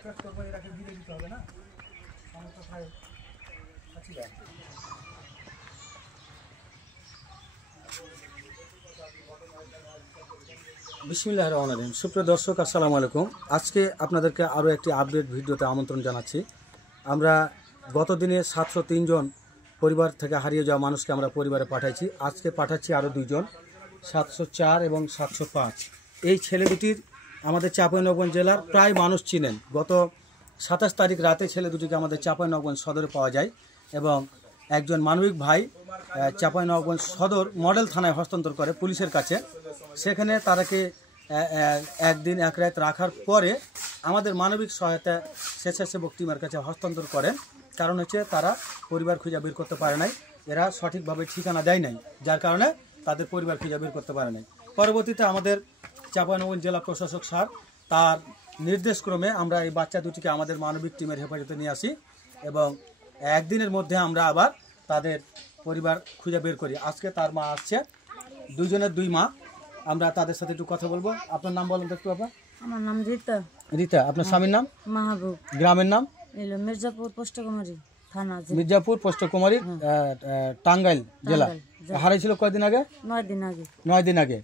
বিসমিল্লাহির রহমানির রহিম। সুপ্রিয় দর্শক, আসসালামু আলাইকুম। আজকে আপনাদেরকে আরও একটি আপডেট ভিডিওতে আমন্ত্রণ জানাচ্ছি। আমরা গত দিনে 703 জন পরিবার থেকে হারিয়ে যাওয়া মানুষকে আমরা পরিবারে পাঠাইছি। আজকে পাঠাচ্ছি আরও 2 জন, 704 এবং 705। এই ছেলে দুটির আমাদের চাঁপাইনবাবগঞ্জ জেলার প্রায় মানুষ চিনেন। গত 27 তারিখ রাতে ছেলে দুটিকে আমাদের চাঁপাইনবাবগঞ্জ সদরে পাওয়া যায় এবং একজন মানবিক ভাই চাঁপাইনবাবগঞ্জ সদর মডেল থানায় হস্তান্তর করে পুলিশের কাছে। সেখানে তারাকে একদিন এক রাত রাখার পরে আমাদের মানবিক সহায়তা স্বেচ্ছাসেবক টিমের কাছে হস্তান্তর করেন। কারণ হচ্ছে তারা পরিবার খুঁজে বের করতে পারে নাই, এরা সঠিকভাবে ঠিকানা দেয় নাই, যার কারণে তাদের পরিবার খুঁজে বের করতে পারে নাই। পরবর্তীতে আমাদের চাঁপাইনবাবগঞ্জ জেলা প্রশাসক স্যার তার নির্দেশক্রমে আমরা এই বাচ্চা দুটিকে আমাদের মানবিক টিমের হেফাজতে নিয়ে আসি এবং একদিনের মধ্যে আমরা আবার তাদের পরিবার খুঁজে বের করি। আজকে তার মা আসছে, 2 জনের 2 মা। আমরা তাদের সাথে একটু কথা বলবো। আপনার নাম বলেন তো একটু আপা। আমার নাম রীতা। রীতা, আপনার স্বামীর নাম? মাহবুব। গ্রামের নাম? মির্জাপুর পোস্টকুমারী থানা। মির্জাপুর পোস্টকুমারী, টাঙ্গাইল জেলা। হারিয়েছিল কয়দিন আগে? 9 দিন আগে। 9 দিন আগে।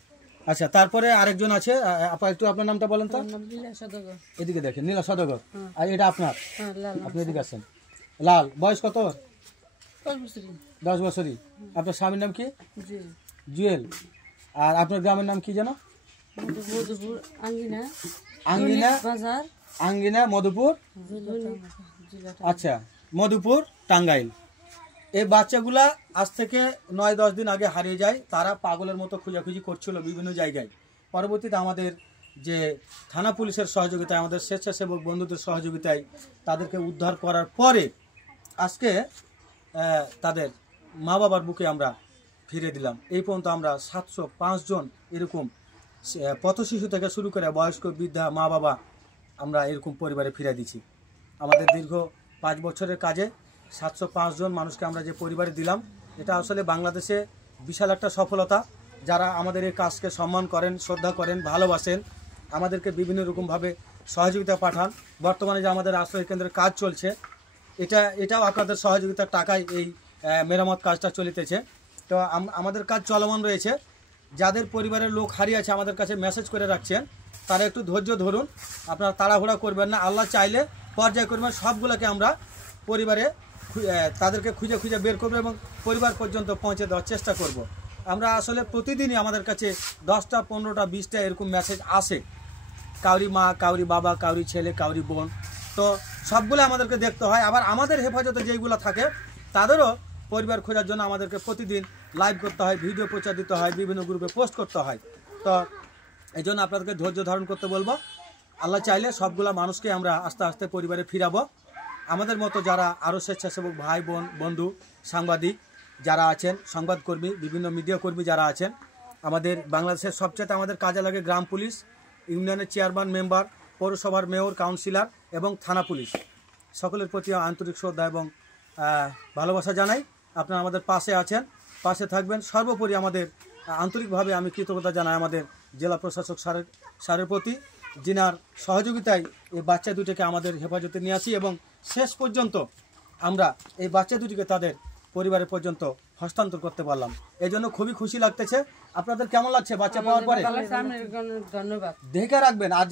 আচ্ছা, তারপরে আরেকজন আছে আপা, একটু আপনার নামটা বলেন তো। এদিকে দেখেন, নীলা সদাগর। আর এটা আপনার? আপনি এদিকে আছেন। লাল। বয়স কত? 10 বছরই। আপনার স্বামীর নাম কি? জুয়েল। আর আপনার গ্রামের নাম কি জানো? আঙ্গিনা মধুপুর। আচ্ছা, মধুপুর, টাঙ্গাইল। এই বাচ্চাগুলা আজ থেকে 9-10 দিন আগে হারিয়ে যায়। তারা পাগলের মতো খোঁজাখুঁজি করছিল বিভিন্ন জায়গায়। পরবর্তীতে আমাদের যে থানা পুলিশের সহযোগিতায়, আমাদের স্বেচ্ছাসেবক বন্ধুদের সহযোগিতায় তাদেরকে উদ্ধার করার পরে আজকে তাদের মা বাবার বুকে আমরা ফিরে দিলাম। এই পর্যন্ত আমরা 705 জন এরকম পথশিশু থেকে শুরু করে বয়স্ক, বৃদ্ধা, মা বাবা আমরা এরকম পরিবারে ফিরে দিচ্ছি। আমাদের দীর্ঘ 5 বছরের কাজে 705 জন মানুষকে আমরা যে পরিবারে দিলাম, এটা আসলে বাংলাদেশে বিশাল একটা সফলতা। যারা আমাদের এই কাজকে সম্মান করেন, শ্রদ্ধা করেন, ভালোবাসেন, আমাদেরকে বিভিন্ন রকমভাবে সহযোগিতা পাঠান। বর্তমানে যে আমাদের আশ্রয় কেন্দ্রের কাজ চলছে, এটাও আপনাদের সহযোগিতার টাকায় এই মেরামত কাজটা চলিতেছে। তো আমাদের কাজ চলমান রয়েছে। যাদের পরিবারের লোক হারিয়ে আছে আমাদের কাছে মেসেজ করে রাখছেন, তারা একটু ধৈর্য ধরুন, আপনারা তাড়াহুড়া করবেন না। আল্লাহ চাইলে পর্যায়ক্রমে সবগুলোকে আমরা পরিবারে তাদেরকে খুঁজে খুঁজে বের করবো এবং পরিবার পর্যন্ত পৌঁছে দেওয়ার চেষ্টা করব। আমরা আসলে প্রতিদিনই আমাদের কাছে 10টা, 15টা, 20টা এরকম মেসেজ আসে। কাউরি মা, কাউরি বাবা, কাউরি ছেলে, কাউরি বোন। তো সবগুলো আমাদেরকে দেখতে হয়। আবার আমাদের হেফাজতে যেইগুলো থাকে তাদেরও পরিবার খোঁজার জন্য আমাদেরকে প্রতিদিন লাইভ করতে হয়, ভিডিও প্রচার দিতে হয়, বিভিন্ন গ্রুপে পোস্ট করতে হয়। তো এই জন্য আপনাদেরকে ধৈর্য ধারণ করতে বলবো। আল্লাহ চাইলে সবগুলা মানুষকে আমরা আস্তে আস্তে পরিবারে ফিরাবো। আমাদের মতো যারা আরও স্বেচ্ছাসেবক ভাই বোন, বন্ধু, সাংবাদিক যারা আছেন, সংবাদকর্মী, বিভিন্ন মিডিয়া কর্মী যারা আছেন, আমাদের বাংলাদেশের সবচেয়ে আমাদের কাজে লাগে গ্রাম পুলিশ, ইউনিয়নের চেয়ারম্যান, মেম্বার, পৌরসভার মেয়র, কাউন্সিলর এবং থানা পুলিশ। সকলের প্রতি আন্তরিক শ্রদ্ধা এবং ভালোবাসা জানাই। আপনারা আমাদের পাশে আছেন, পাশে থাকবেন। সর্বোপরি আমাদের আন্তরিকভাবে আমি কৃতজ্ঞতা জানাই আমাদের জেলা প্রশাসক স্যারের প্রতি, যিনার সহযোগিতায় এই বাচ্চা দুটিকে আমাদের হেফাজতে নিয়ে আসি এবং শেষ পর্যন্ত আমরা এই বাচ্চা দুটিকে তাদের পরিবারের পর্যন্ত হস্তান্তর করতে পারলাম। এই জন্য খুবই খুশি লাগতেছে। আপনাদের কেমন লাগছে বাচ্চা পাওয়ার পরে? ধন্যবাদ। দেখে রাখবেন। আর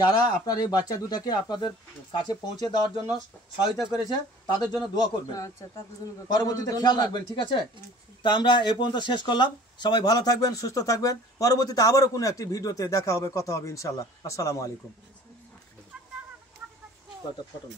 যারা আপনার এই বাচ্চা দুটাকে আপনাদের কাছে পৌঁছে দেওয়ার জন্য সহায়তা করেছে তাদের জন্য দোয়া করবেন। পরবর্তীতে খেয়াল রাখবেন, ঠিক আছে? তা আমরা এই পর্যন্ত শেষ করলাম। সবাই ভালো থাকবেন, সুস্থ থাকবেন। পরবর্তীতে আবারও কোনো একটি ভিডিওতে দেখা হবে, কথা হবে ইনশাল্লাহ। আসসালামু আলাইকুম। ফটো